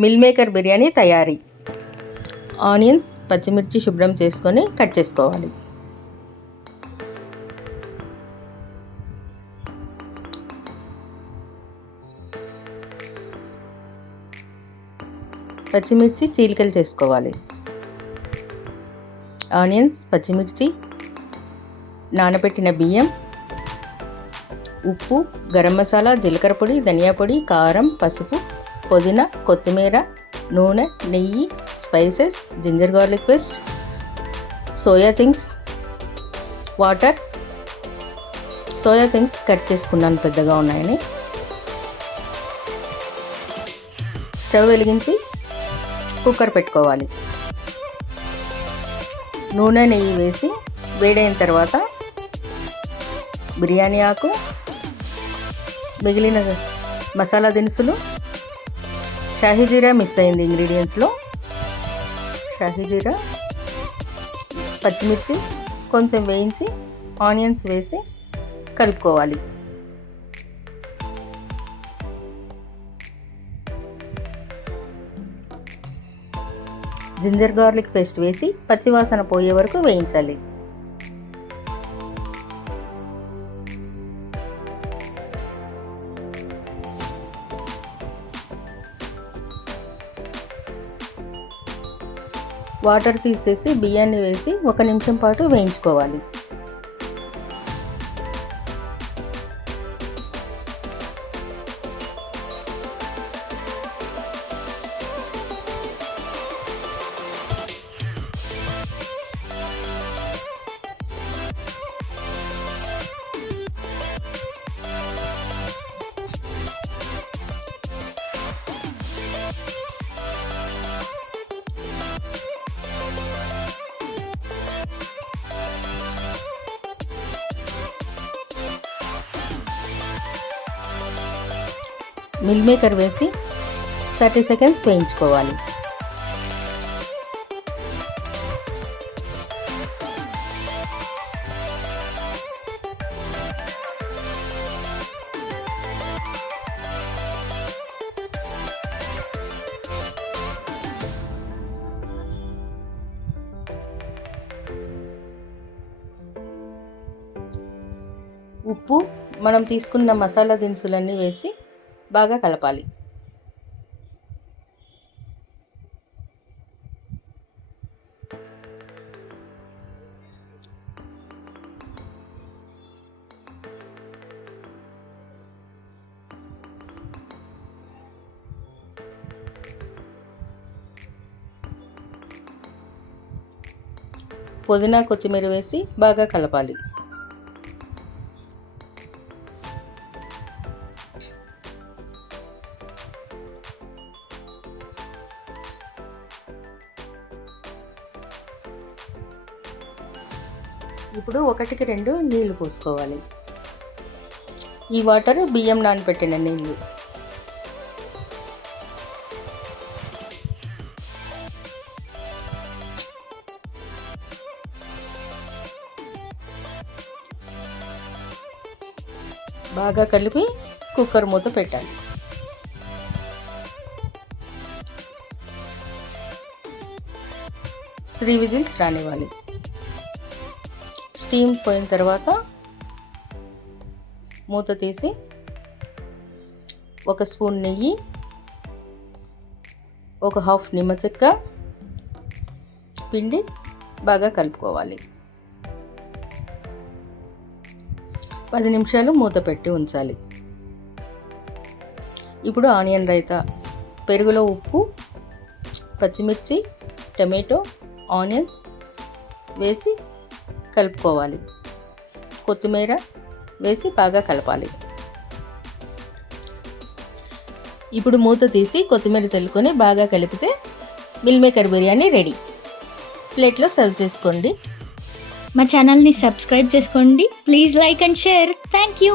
Meal maker biryani తయారీ. Onions, పచ్చిమిర్చి శుభ్రం చేసుకొని కట్ చేసుకోవాలి. పచ్చిమిర్చి చీలికలు చేసుకోవాలి. ఆనియన్స్, పచ్చిమిర్చి, నానబెట్టిన బియ్యం, ఉప్పు, గరం మసాలా, జీలకర్ర పొడి, ధనియా పొడి, కారం, పసుపు, పుదీనా, కొత్తిమీర, నూనె, నెయ్యి, spices, ginger garlic paste, soya chunks, water. Soya chunks cut చేసుకున్నాను పెద్దగా ఉన్నాయని. స్టవ్ వెలిగించి కుక్కర్ పెట్టుకోవాలి. నూనె, నెయ్యి వేసి వేడైన తర్వాత బిర్యానీ ఆకు, మిగిలిన మసాలా దినుసులు, షాహీ జీరా మిస్ అయింది ఇంగ్రీడియంట్స్లో. షాహీ జీరా, పచ్చిమిర్చి కొంచెం వేయించి ఆనియన్స్ వేసి కలుపుకోవాలి. జింజర్ గార్లిక్ పేస్ట్ వేసి పచ్చివాసన పోయే వరకు వేయించాలి. వాటర్ తీసేసి బియ్యాన్ని వేసి 1 నిమిషం పాటు వేయించుకోవాలి. మిల్ మేకర్ వేసి 30 సెకండ్స్ వేయించుకోవాలి. ఉప్పు, మనం తీసుకున్న మసాలా దినుసులన్నీ వేసి బాగా కలపాలి. పుదీనా, కొత్తిమీర వేసి బాగా కలపాలి. ఇప్పుడు 1కి 2 నీళ్లు పోసుకోవాలి. ఈ వాటర్ బియ్యం నానబెట్టిన నీళ్ళు. బాగా కలిపి కుక్కర్ మూత పెట్టాలి. Three whistles రానివ్వాలి. స్టీమ్ పోయిన తర్వాత మూత తీసి 1 స్పూన్ నెయ్యి, 1/2 నిమ్మ చెక్క పిండి బాగా కలుపుకోవాలి. 10 నిమిషాలు మూత పెట్టి ఉంచాలి. ఇప్పుడు ఆనియన్ రైతా. పెరుగులో ఉప్పు, పచ్చిమిర్చి, టమాటో, ఆనియన్స్ వేసి కలుపుకోవాలి. కొత్తిమీర వేసి బాగా కలపాలి. ఇప్పుడు మూత తీసి కొత్తిమీర చల్లుకొని బాగా కలిపితే మిల్ మేకర్ బిర్యానీ రెడీ. ప్లేట్లో సర్వ్ చేసుకోండి. మా ఛానల్ని సబ్స్క్రైబ్ చేసుకోండి. Please like and share. Thank you.